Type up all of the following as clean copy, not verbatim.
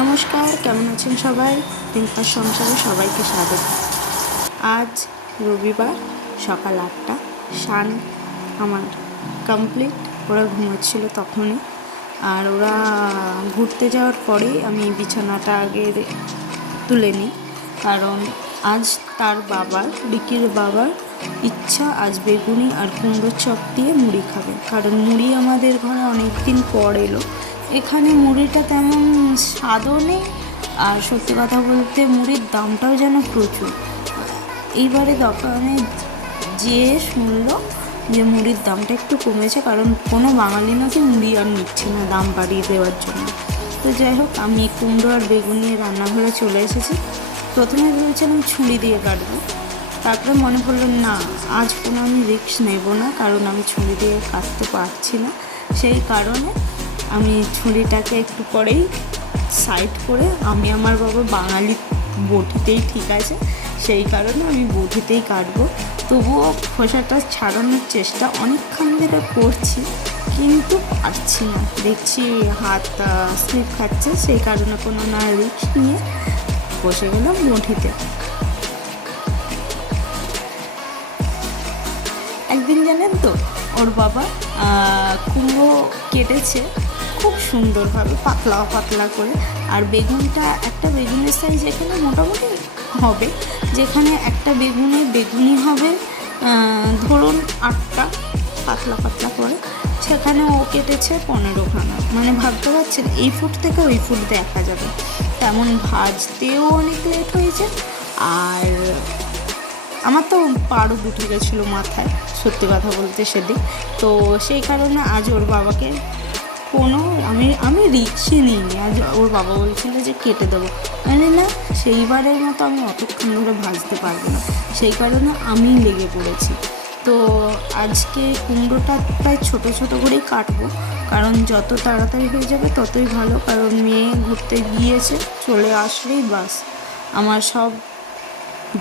নমস্কার, কেমন আছেন সবাই? রিঙ্কার সংসারে সবাইকে স্বাগত। আজ রবিবার, সকাল 8টা, স্নান আমার কমপ্লিট। ওরা ঘুমোচ্ছিল তখনই, আর ওরা ঘুরতে যাওয়ার পরেই আমি বিছানাটা আগে তুলে নিই, কারণ আজ তার বাবার, রিকির বাবার ইচ্ছা আজ বেগুনি আর কুমড়োর চপ দিয়ে মুড়ি খাবে। কারণ মুড়ি আমাদের ঘরে অনেক দিন পর এলো। এখানে মুড়িটা তেমন স্বাদও নেই, আর সত্যি কথা বলতে মুড়ির দামটাও যেন প্রচুর। এইবারে দোকানে যেয়ে শুনলো যে মুড়ির দামটা একটু কমেছে, কারণ কোনো বাঙালি নাকি মুড়ি আর নিচ্ছে না দাম বাড়িয়ে দেওয়ার জন্য। তো যাই হোক, আমি কুমড়ো আর বেগুন নিয়ে রান্নাঘরে চলে এসেছি। প্রথমে ভেবেছিলাম ছুরি দিয়ে কাটবো, তারপরে মনে পড়লো না, আজ কোনো আমি রিস্ক নেব না, কারণ আমি ছুরি দিয়ে কাটতে পারছি না। সেই কারণে আমি ছুরিটাকে একটু পরেই সাইড করে, আমি আমার বাবা বাঙালি, বটিতেই ঠিক আছে, সেই কারণে আমি বটিতেই কাটবো। তবুও খোসাটা ছাড়ানোর চেষ্টা অনেকক্ষণ ধরে করছি, কিন্তু পারছি না। দেখছি হাত স্লিপ খাচ্ছে, সেই কারণে কোনো না রিস্ক নিয়ে বসে গেলাম বটিতে। একদিন জানেন তো, ওর বাবা কুমড়ো কেটেছে খুব সুন্দরভাবে, পাতলা পাতলা করে। আর বেগুনটা, একটা বেগুনের সাইজ এখানে মোটামুটি হবে, যেখানে একটা বেগুনি হবে ধরুন 8টা, পাতলা পাতলা করে, সেখানে ও কেটেছে 15খানা। মানে ভাবতে পারছেন, এই ফুট থেকে ওই ফুট দেখা যাবে। তেমন ভাজতেও অনেক লেট হয়েছে, আর আমার তো পারদ উঠে গেছিলো মাথায়, সত্যি কথা বলতে সেদিন। তো সেই কারণে আজ ওর বাবাকে কোনো আমি রিক্সই নিইনি। আজ ওর বাবা বলছিল যে কেটে দেবো, মানে না, সেইবারের মতো আমি অতক্ষণ ধরে ভাজতে পারবো না, সেই কারণে আমিই লেগে পড়েছি। তো আজকে কুমড়োটা প্রায় ছোটো ছোটো করেই কাটবো, কারণ যত তাড়াতাড়ি হয়ে যাবে ততই ভালো। কারণ মেয়ে ঘুরতে গিয়েছে, চলে আসলেই বাস আমার সব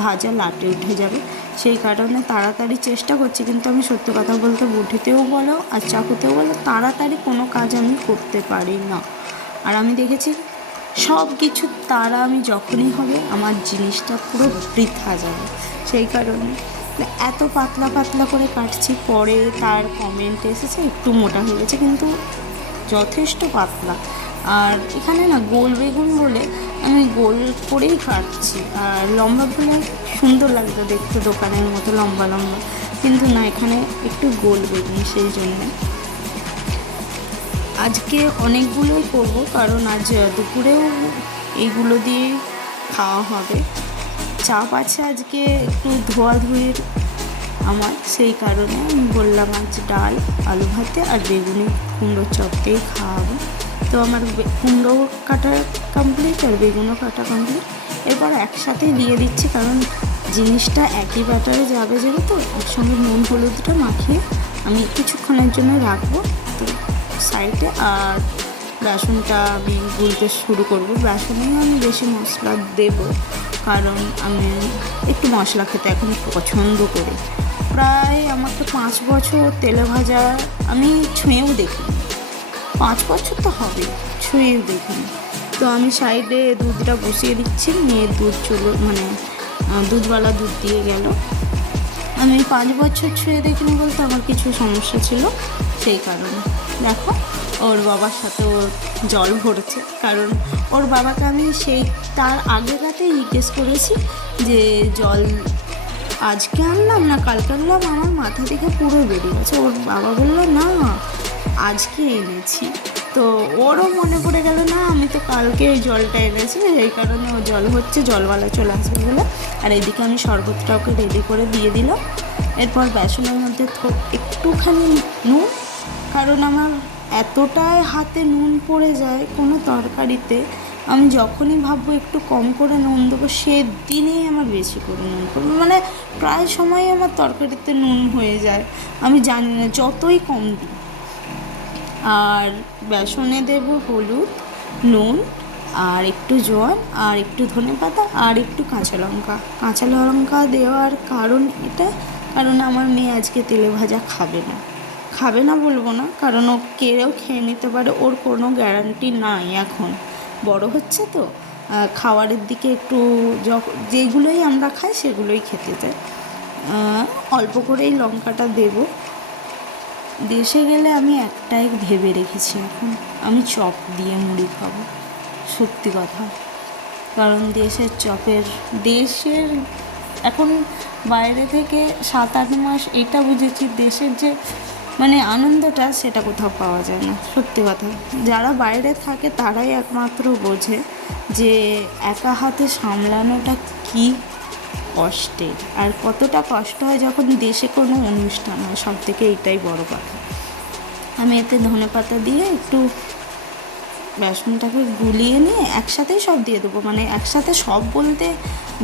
ভাজা লাটে উঠে যাবে। সেই কারণে তাড়াতাড়ি চেষ্টা করছি, কিন্তু আমি সত্যি কথা বলতে বটিতেও বলো আর চাকুতেও বলো, তাড়াতাড়ি কোনো কাজ আমি করতে পারি না। আর আমি দেখেছি সব কিছু তাড়া আমি যখনই হবে, আমার জিনিসটা পুরো বৃথা যাবে। সেই কারণে এত পাতলা পাতলা করে কাটছি। পরে তার কমেন্ট এসেছে একটু মোটা হয়ে গেছে, কিন্তু যথেষ্ট পাতলা। আর এখানে না গোল বেগুন বলে আমি গোল করেই কাটছি, আর লম্বা বলে সুন্দর লাগতো দেখতে, দোকানের মতো লম্বা লম্বা, কিন্তু না, এখানে একটু গোল বেগুন, সেই জন্যে আজকে অনেকগুলোই করব, কারণ আজ দুপুরেও এইগুলো দিয়ে খাওয়া হবে। চাপ আছে আজকে একটু ধোয়াধুয়ির আমার, সেই কারণে আমি বললাম আজ ডাল, আলু ভাতে আর বেগুনি কুমড়োর চপ দিয়েই খাওয়াবো। তো আমার কুমড়ো কাটা কমপ্লিট আর বেগুনও কাটা কমপ্লিট। এরপর একসাথেই দিয়ে দিচ্ছি, কারণ জিনিসটা একই ব্যাটারে যাবে যেহেতু, একসঙ্গে নুন হলুদটা মাখিয়ে আমি কিছুক্ষণের জন্য রাখবো তো সাইডে। আর বেসনটা আমি গুলতে শুরু করবো। বেসনেই আমি বেশি মশলা দেবো, কারণ আমি একটু মশলা খেতে এখন পছন্দ করি। প্রায় আমাকে 5 বছর তেলে ভাজা আমি ছুঁয়েও দেখিনি, 5 বছর তো হবে, ছুঁয়েও দেখিনি। তো আমি সাইডে দুধটা বসিয়ে দিচ্ছি, মেয়ের দুধ মানে দুধওয়ালা দুধ দিয়ে গেল। আমি 5 বছর ছুঁয়ে দেখিনি বলতে আমার কিছু সমস্যা ছিল, সেই কারণে দেখো ওর বাবার সাথে ওর জল ভরছে। কারণ ওর বাবাকে আমি সেই তার আগের রাতেই জিজ্ঞেস করেছি যে জল আজকে আনলাম না কালকে আনলাম, আমার মাথা থেকে পুরো বেরিয়ে গেছে। ওর বাবা বললো না, আজকে এনেছি। তো ওরও মনে পড়ে গেল, না আমি তো কালকে ওই জলটা এনেছি, এই কারণে ও জল হচ্ছে, জলওয়ালা চলে আসবে বলে। আর এদিকে আমি শরবতটা ওকে রেডি করে দিয়ে দিলাম। এরপর বেসনের মধ্যে একটুখানি নুন, কারণ আমার এতটাই হাতে নুন পড়ে যায় কোনো তরকারিতে, আমি যখনই ভাববো একটু কম করে নুন দেবো, সেদিনই আমার বেশি করে নুন পড়বে। মানে প্রায় সময় আমার তরকারিতে নুন হয়ে যায়, আমি জানি না যতই কম দিই। আর বেসনে দেব হলুদ, নুন, আর একটু জল, আর একটু ধনেপাতা, আর একটু কাঁচা লঙ্কা দেওয়ার কারণ এটা, কারণ আমার মেয়ে আজকে তেলে ভাজা খাবে না বলবো না, কারণ ও কেড়েও খেয়ে নিতে পারে, ওর কোনো গ্যারান্টি নাই এখন। বড় হচ্ছে তো খাবারের দিকে একটু যেগুলোই আমরা খাই সেগুলোই খেতে চাই। অল্প করেই লঙ্কাটা দেব। দেশে গেলে আমি একটাই ভেবে রেখেছি, এখন আমি চপ দিয়ে মুড়ি খাবো, সত্যি কথা। কারণ দেশের এখন বাইরে থেকে 7-8 মাস এটা বুঝেছি, দেশের যে মানে আনন্দটা সেটা কোথাও পাওয়া যায় না, সত্যি কথা। যারা বাইরে থাকে তারাই একমাত্র বোঝে যে একা হাতে সামলানোটা কী কষ্টের, আর কতটা কষ্ট হয় যখন দেশে কোনো অনুষ্ঠান হয়। সব থেকে এইটাই বড় কথা। আমি এতে ধনেপাতা দিয়ে একটু বেসনটাকে গুলিয়ে নিয়ে একসাথেই সব দিয়ে দেবো, মানে একসাথে সব বলতে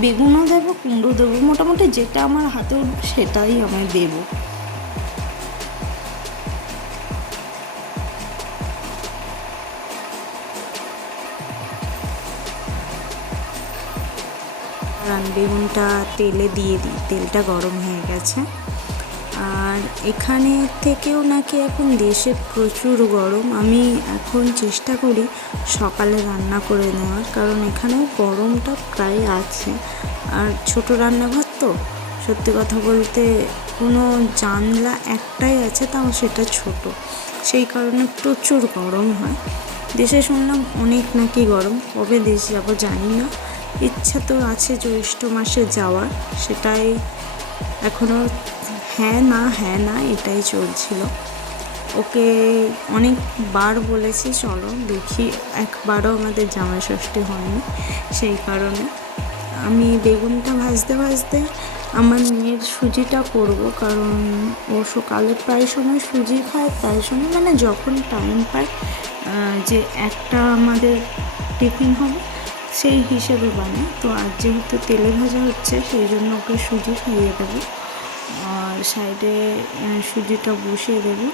বেগুনও দেবো, কুমড়ো দেবো, মোটামুটি যেটা আমার হাতে উঠবে সেটাই আমি দেবো। বেগুনটা তেলে দিয়ে দিই, তেলটা গরম হয়ে গেছে। আর এখানে থেকেও নাকি এখন দেশে প্রচুর গরম। আমি এখন চেষ্টা করি সকালে রান্না করে নেওয়ার, কারণ এখানেও গরমটা প্রায় আছে। আর ছোট রান্নাঘর তো, সত্যি কথা বলতে কোনো জানলা একটাই আছে, তাও সেটা ছোট, সেই কারণে প্রচুর গরম হয়। দেশে শুনলাম অনেক নাকি গরম, কবে দেশ যাব জানি না। ইচ্ছা তো আছে জ্যৈষ্ঠ মাসে যাওয়ার, সেটাই এখনও হ্যাঁ না এটাই চলছিল। ওকে অনেকবার বলেছি চলো দেখি, একবারও আমাদের জামাই ষষ্ঠী হয়নি, সেই কারণে আমি বেগুনটা ভাজতে ভাজতে আমার মেয়ের সুজিটা করব, কারণ ও সকালে প্রায় সময় সুজি খায়, প্রায় সময় মানে যখন টাইম পায়, যে একটা আমাদের টিফিন হবে সেই হিসেবে বানায়। তো আজ যেহেতু তেলে ভাজা হচ্ছে সেই জন্য ওকে সুজি খাইয়ে দেবো, আর সাইডে সুজিটা বসিয়ে দেবো।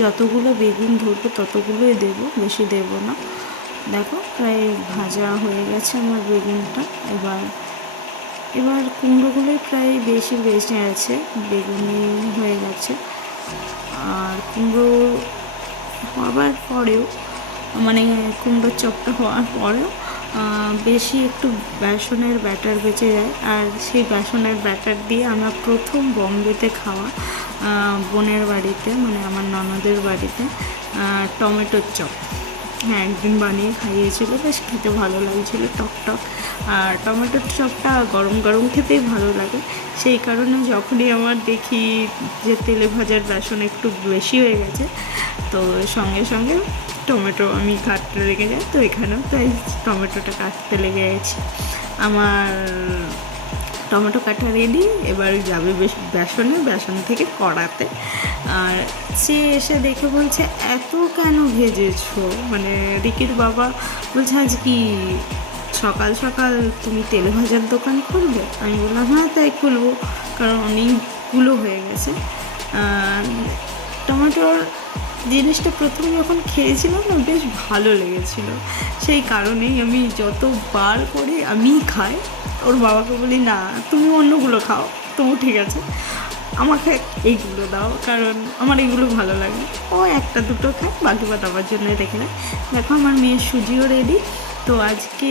যতগুলো বেগুন ধরবো ততগুলোই দেবো, বেশি দেবো না। দেখো প্রায় ভাজা হয়ে গেছে আমার বেগুনটা। এবার কুমড়োগুলোই প্রায় বেশি আছে, বেগুনি হয়ে গেছে। আর কুমড়ো হওয়ার পরেও, মানে কুমড়োর চপটা হওয়ার পরেও বেশি একটু বেসনের ব্যাটার বেঁচে যায়, আর সেই বেসনের ব্যাটার দিয়ে আমরা প্রথম বম্বেতে খাওয়া বোনের বাড়িতে, মানে আমার ননদের বাড়িতে টমেটোর চপ, হ্যাঁ একদিন বানিয়ে খাইয়েছিল, বেশ খেতে ভালো লাগছিলো, টক। আর টমেটোর চপটা গরম গরম খেতেই ভালো লাগে, সেই কারণে যখনই আমার দেখি যে তেলে ভাজার বেসন একটু বেশি হয়ে গেছে, তো সঙ্গে সঙ্গে টমেটো আমি কাটতে লেগে যায়। তো এখানেও তাই টমেটোটা কাটতে লেগে গেছি। আমার টমেটো কাটা রেডি, এবার যাবে বেসন থেকে কড়াতে। আর সে এসে দেখে বলছে এত কেন ভেজেছো, মানে রিকির বাবা বলছে আজ কি সকাল সকাল তুমি তেলে ভাজার দোকান খুলবে? আমি বললাম হ্যাঁ তাই খুলবো, কারণ অনেকগুলো হয়ে গেছে। টমেটোর জিনিসটা প্রথমে যখন খেয়েছিলাম না, বেশ ভালো লেগেছিল, সেই কারণেই আমি যতবার করে আমি খাই, ওর বাবাকে বলি না তুমি অন্যগুলো খাও, তবু ঠিক আছে আমাকে এইগুলো দাও, কারণ আমার এইগুলো ভালো লাগে। ও একটা দুটো খায়, বাকি বাদ আমার জন্য রেখে দেয়। দেখো আমার মেয়ের সুজিও রেডি। তো আজকে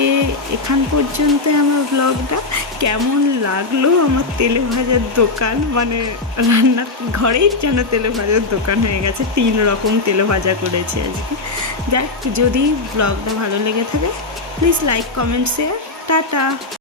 এখান পর্যন্ত আমার ব্লগটা। কেমন লাগলো আমার তেলে ভাজার দোকান, মানে রান্নার ঘরেই যেন তেলে ভাজার দোকান হয়ে গেছে, 3 রকম তেলে ভাজা করেছি আজকে। যাক, যদি ব্লগটা ভালো লেগে থাকে please like, comment, share. Tata.